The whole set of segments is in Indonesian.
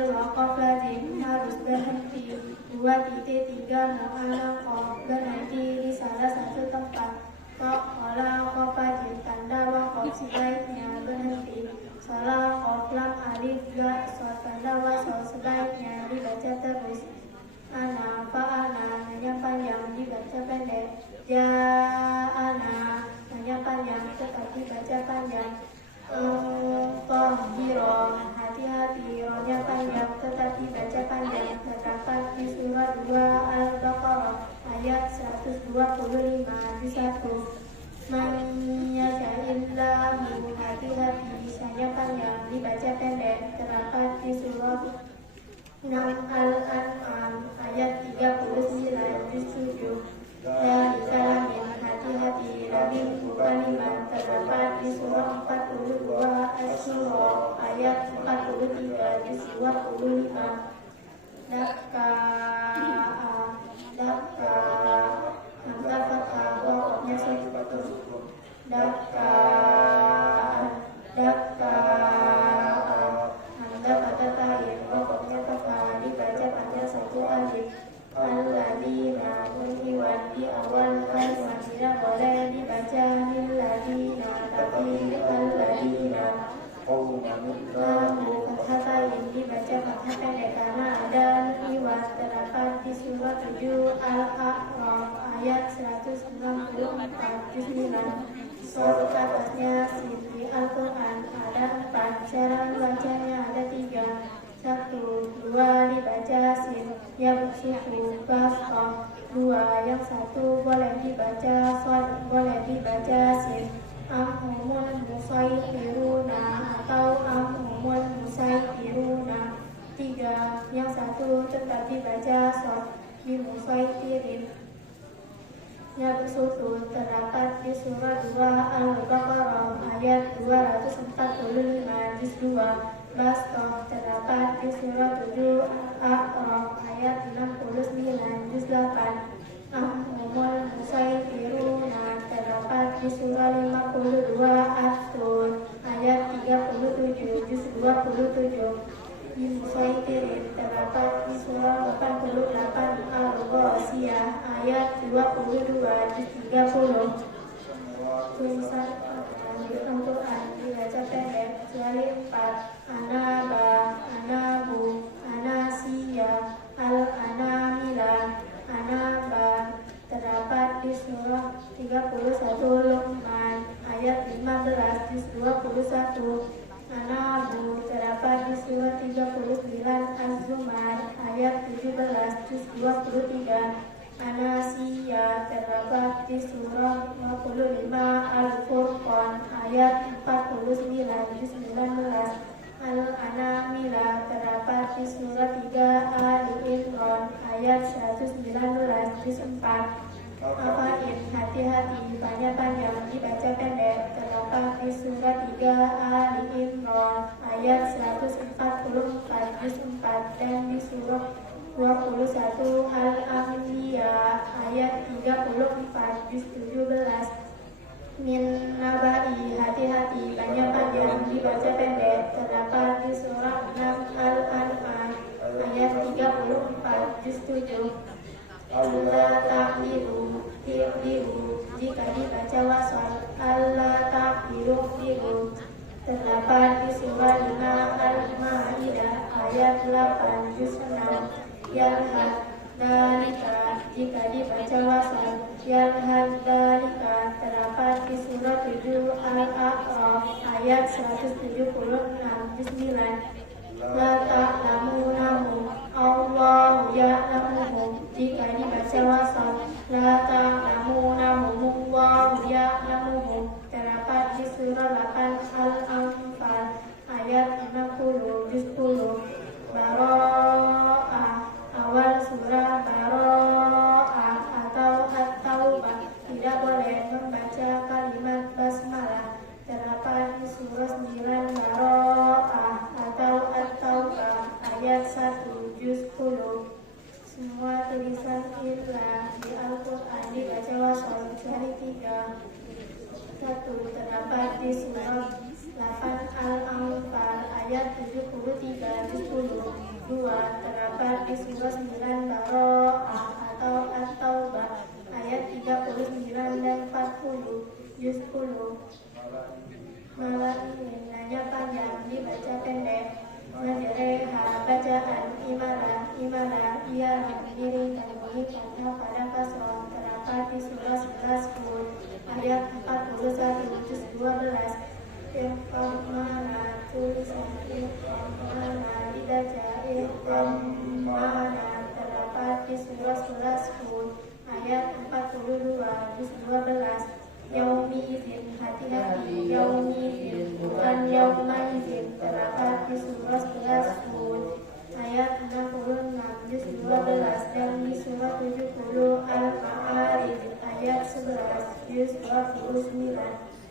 fadil waqaf lazim harus berhenti. 2.3 mu'alaqah berhenti di salah satu tempat. Qala qafadil tanda waqaf sebaiknya berhenti. Salah qaf lam alif ga shad tanda wasal sebaiknya dibaca terus. Ana fa'ana yang panjang dibaca pendek. Ja'ana yang panjang tetap dibaca panjang. Tahiro hati-hati rohnya panjang tetap dibaca panjang. Terdapat di surah 2 Al-Baqarah ayat 125 di 1. Man yasha'illahu hati-hati misalnya panjang dibaca pendek. Terdapat di surah 6 Al-An'am ayat 39 di 7. Dari kalamin hati-hati labing kalimat terdapat di surah 42 Asy-Syura ayat 43 di surah 25. Dakka hamzah fathah pokoknya satu. Dakka hamzah fathah tahir pokoknya fathah dibaca pada satu alif. Alladzina iwan di awal kalimat tidak boleh dibaca lilladzina tapi alladzina. Lalu fathatain dibaca fathah pendek karena ada iwan terdapat di surah 7 Al-A'raf ayat 194 juz 9. Surat atasnya sin di Al-Quran ada 4, cara bacanya ada 3. 1, 2 dibaca sin, yang suku basqah. 2, yang 1 boleh dibaca shad, boleh dibaca sin. Amhumul musaytiruna atau amhumul musaytiruna. 3, yang 1 tetap dibaca shad, bimusaytirin. Yang suku terdapat di surah 2 Al-Baqarah ayat 245 juz 2. Basqah terdapat di surah 7 Al-A'raf ayat 69 juz 8. Ahmumul musaytiruna terdapat di surah 52 At-Tur ayat 37 juz 27. Musaytirin terdapat di surah 88 Al-Ghasyiyah ayat 22 juz 30. Tulisan Al-Quran dibaca pendek kecuali 4. Anaba, anabu, anasiya, al-anamila, anaba terdapat di surah 31 Luqman ayat 15 juz 21. Anabu terdapat di surah 39 Az-Zumar ayat 17 juz 23. Anasiya terdapat di surah 25 Al-Furqan ayat 49 juz 19. Al-Anamila terdapat di surah 3 Ali Imran ayat 119 juz 4. Afain hati-hati panjang dibaca pendek terdapat di surah 3 Ali Imran ayat 144 juz 4 dan di surah 21 Al-Anbiya ayat 34 juz 17. Min nabai hati-hati panjang dibaca pendek terdapat di surah 6 Al-An'am ayat 34 juz 7. Allah ta'liru jika dibaca wasal Allah ta'liru terdapat di surah 5 Al-Ma'idah ayat 8 juz 6. Yalhad dalika jika dibaca wasal yalhad dalika terdapat di surah 7 Al-A'raf ayat 176 juz 9. La ta'lamunahum Allahu ya'lamuhum jika dibaca wasal la ta'lamunahum Allahu ya'lamuhum terdapat di surah 8 Al-Anfal ayat 60 juz 10. Baro'ah awal surah Baro'ah atau At-Taubah tidak boleh membaca kalimat basmalah. Terdapat di surah 9 Baro'ah atau At-Taubah ayat 1 juz 10. Semua tulisan ilah di Al-Quran dibaca wasal kecuali 3. 1. Terdapat di surah 8 Al-Anfal ayat 73 juz 10. 2 terdapat di surah 9 Baro'ah atau At-Taubah ayat 39 dan 40 juz 10. Malah ingin nanya panjang dibaca pendek. Majereha bacaan imalah ialah diri tanwin fathah pada kasroh terdapat di surah 11 Hud ayat 41 juz 12. Irqam mana tulisan irqam mana dibaca irqam mana terdapat di surah 11 Hud ayat 42 juz 12. Yaumi izin hati-hati yaumi izin bukan yauma izin terdapat di surah 11 Hud ayat 66 juz 12 dan di surah 70 Al-Ma'arij ayat 11 juz 29.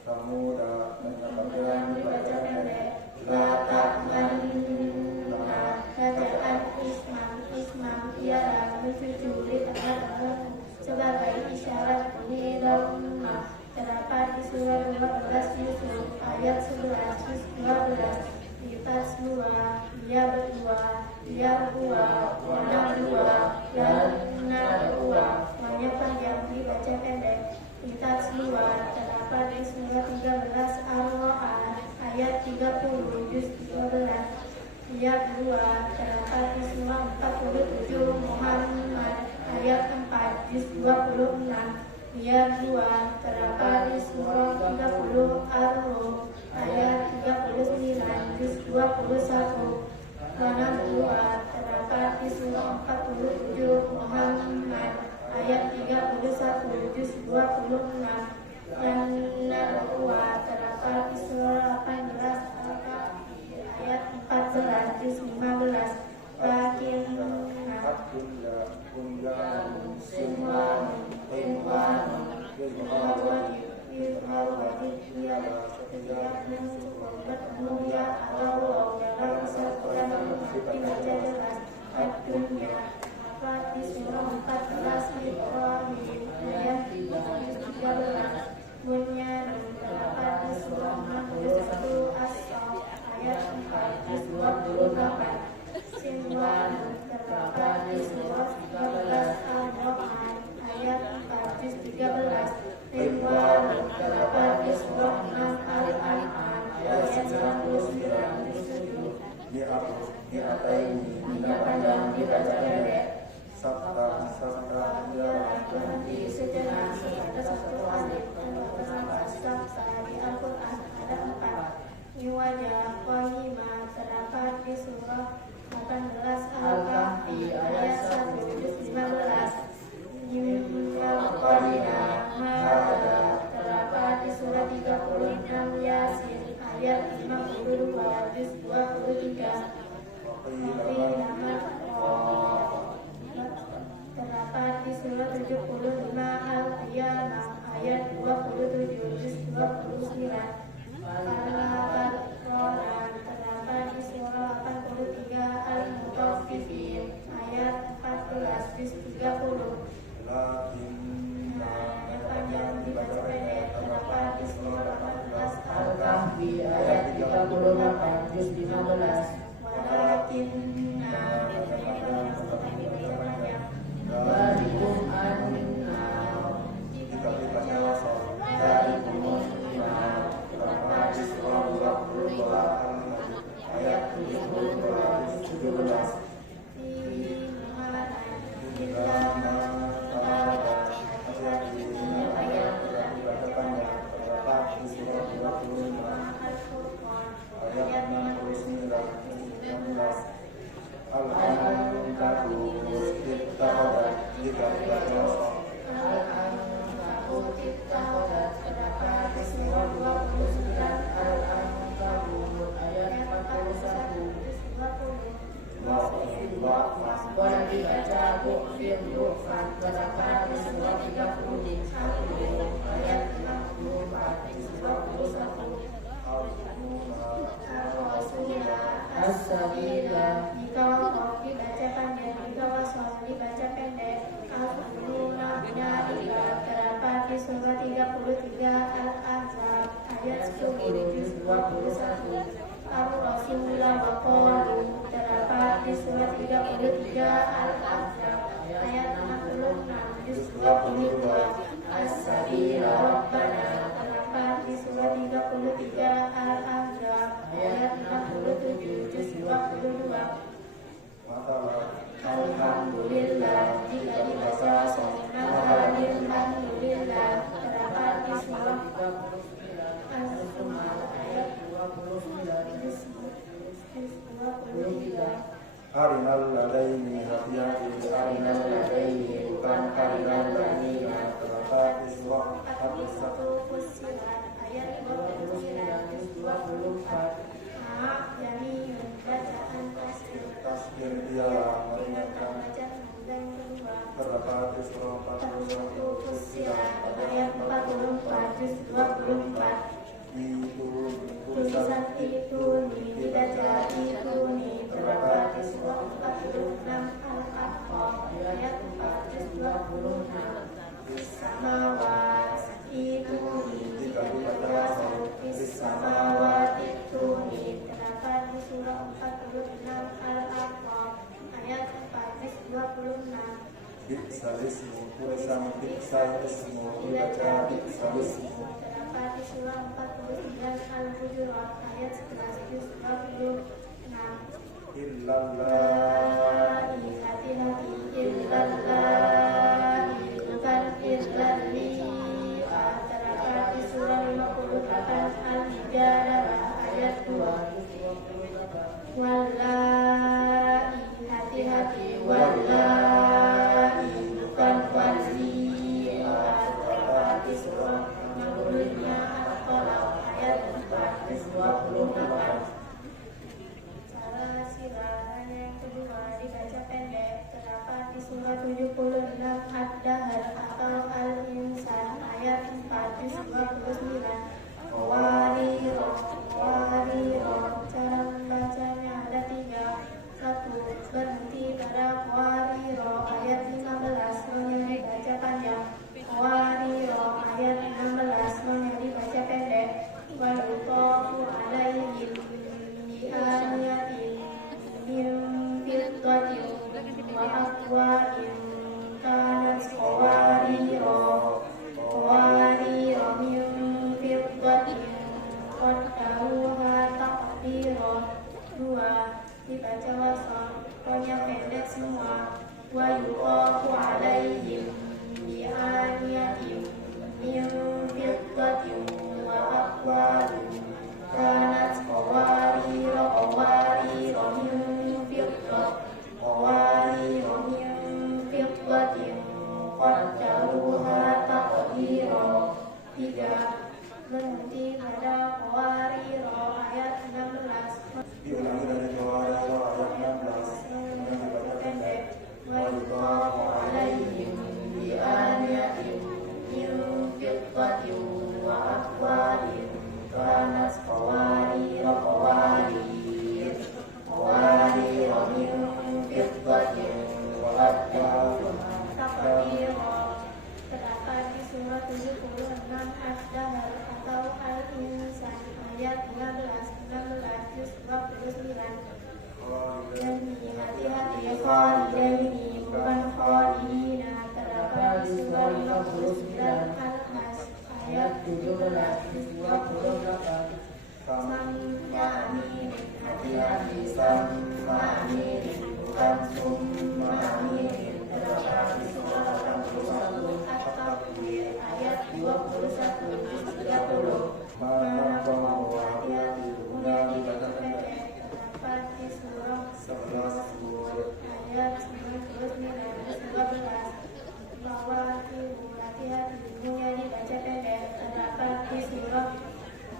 Samuda Kemudian dibaca pendek la ta'manna bacaan ismam ialah mencucu di tengah-tengah sebagai isyarat bunyi lemah terdapat di surah 12 Yusuf ayat 11 juz 12. Litas 2 dia berdua warna 2 dan dua warna panjang dibaca pendek. Litas 2 terdapat di surah 13 Ar-Ra'd ayat 30 juz 13. Ayat 2 terdapat di surah 47 Muhammad ayat 4 juz 26. Ayat 2 terdapat di surah 30 Ar-Rum ayat 39 juz 21. Warna 2 terdapat di surah 47 Muhammad ayat 31 juz 26. Dan Narwa terdapat di surah 18 Al-Kahfi ayat 14 juz 15. Lakin semua setiap mencukup bermulia Allah dalam satuan dibaca jelas dunia dapat di surah 14 Ibrahim ayat 13. Bunyan terdapat di surah 61 As-Saff ayat 4 juz 28. Sinwan terdapat di surah 13 Al-Baqarah ayat 4 juz 13. Ridwan terdapat di surah 6 Al-An'am ayat 99 juz 7. Ini panjang dibaca pendek. Sabta Ialah berhenti sejenak pada satu alif dan beberapa sabta di Al-Quran ada 4. Wajah wahima terdapat di surah 18 Al-Kahfi ayat 1 juz 15. Yimyaqalina Mada terdapat di surah 36 Yasin ayat 52 juz 23. Terdapat di surah 75 Al-Qiyamah ayat 27 juz 29. Al-Baqarah terdapat di surah 83 Al-Mutaffifin ayat 14 juz 30. Panjang dibaca pendek terdapat di surah 18 Al-Kahfi ayat 38 juz 15. Walakinna Walikum anna jika dibaca wasal Walikum anna terdapat di surah 22 ayat 72 17. As-Sabila jika wakof dibaca panjang, jika wasol dibaca pendek. Al-Qur'annya terdapat di surah 33 Al-Ahzab ayat 10 juz 21. Ar-Rasulullah waqalu terdapat di surah Arinal ladaini hati-hati arinal ladaini bukan arinal ladaini terdapat di surah 41 Fussilat ayat 29 juz 24. Maaf yani bacaan tasbih ialah dengan mengingatkan bacaan dan kedua. terdapat di surah 41 Fussilat ayat 44 juz 24. itu Tulisan itu dibaca itu terdapat di surah 46 Al-Aqaf ayat 426. Samawat itu dibaca samawat itu terdapat di surah 46 Al-Aqaf ayat 426. Biksalismu tulisan biksalismu dibaca biksalismu Terdapat di surah 49 Al-Hujurat ayat 11 juz 26. illallah Hati-hati illallah bukan illalli. Terdapat di surah 58 Al-Mujadalah ayat 2. Wallahi hati-hati wallahi bukan walli. Terdapat di surah 65 Al-Qalaq ayat 428. Salah silahan yang kedua dibaca pendek terdapat di surah 76 Ad-Dahr atau Al-Insan ayat 4 juz 29. Wariro cara membacanya ada 3. 1. Berhenti pada wariro ayat 15 maunya dibaca panjang. Wariro ayat 16 maunya dibaca pendek. Walutofu alaihim bi'aniyatin min fiddatin wa aqwain kanat qawariro min fiddatin qaddaruha taqdiro. 2. Dibaca wasal pokoknya pendek semua. Wa yuqafu alaihim bi'aniyatin min fiddatin wa aqwain kanat qawariro min fiddatin qaddaruha taqdiro. 3. Berhenti pada qawariro ayat 16. diulangi dari Qawariro ayat 16 yang dibaca pendek. Wa yuqafu alaihim bi'aniyatin min fiddatin wa aqwain kanat qawariro min fiddatin qaddaruha taqdiro. Terdapat di surah 76 Ad-Dahr atau Al-Insan ayat 15-16 juz 29. Dan hati-hati khalidaini bukan khalidina terdapat di surah 59 Al-Nas ayat 17 juz 28. Sama amin hati-hati sama amin bukan summa amin terdapat di surah 81 At-Takwir ayat 21 juz 30. Mana hati-hati punya dibaca pendek terdapat di surah 11 ayat 99 juz 12. Bahwa ibu hati-hati punya dibaca pendek terdapat di surah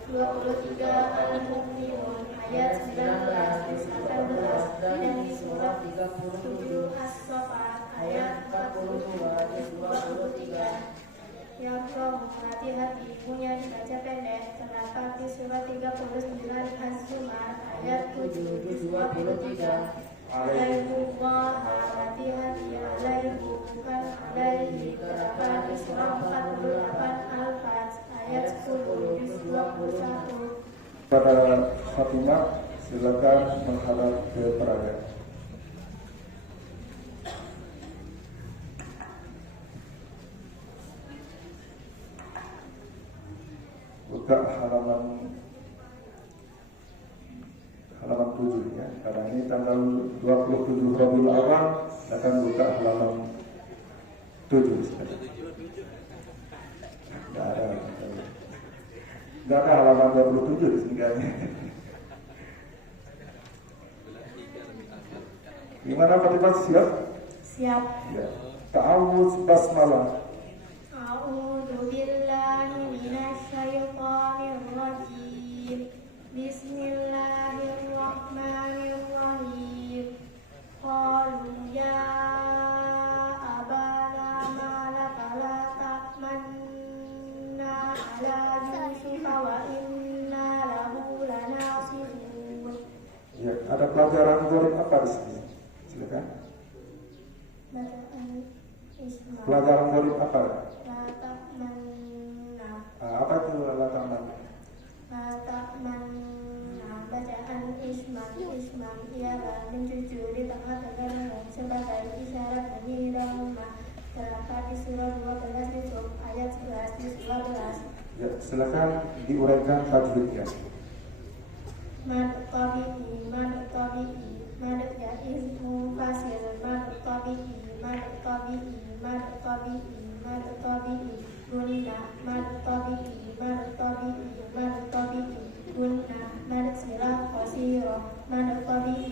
23 Al-Mu'minun ayat 19 juz 18 dan di surah 37 As-Saffat ayat 42 juz 23. Yang hati-hati punya dibaca pendek terdapat di surah 39 Az-Zumar ayat 7 juz 23. Alaihullah hati-hati alaihi bukan alaihi terdapat di surah 48 Al-Fat ayat 10 juz 21. Pada Fatimah silakan menghadap ke peraga. Buka halaman 7 ya. Karena ini tanggal 27 Rabiul Awal akan buka halaman 7 sekarang. Enggak ada halaman 27 di sini kayaknya. Gimana Fatimah, siap? Siap. Ya. Ta'awudz basmalah. A'udzu billahi minasyaitonir rajim. Bismillahirrahmanirrahim. Qalu ya abana ma laka la ta'manna ala Yusufa wa inna lahu lanasihun. Ya, ada pelajaran gharib apa di sini? Silakan. Bacaan Isma. Pelajaran gharib apa? La ta'manna. Apa itu la ta'manna? La ta'manna. Bacaan Isman. Isman ialah mencucu di tengah-tengah lengan sebagai isyarat demi rahmat. Terdapat di surah 12 Yusuf ayat 11 di 12. Ya, silakan diuraikan tajwidnya. Mad tabi'i, mad tabi'i, mad jaiz mufassir, mad tabi'i, mad tabi'i, mad tabi'i, mad tabi'i, gunna, mad tabi'i, mad tabi'i, mad tabi'i, gunna, mad sirah qasira, mad tabi'i,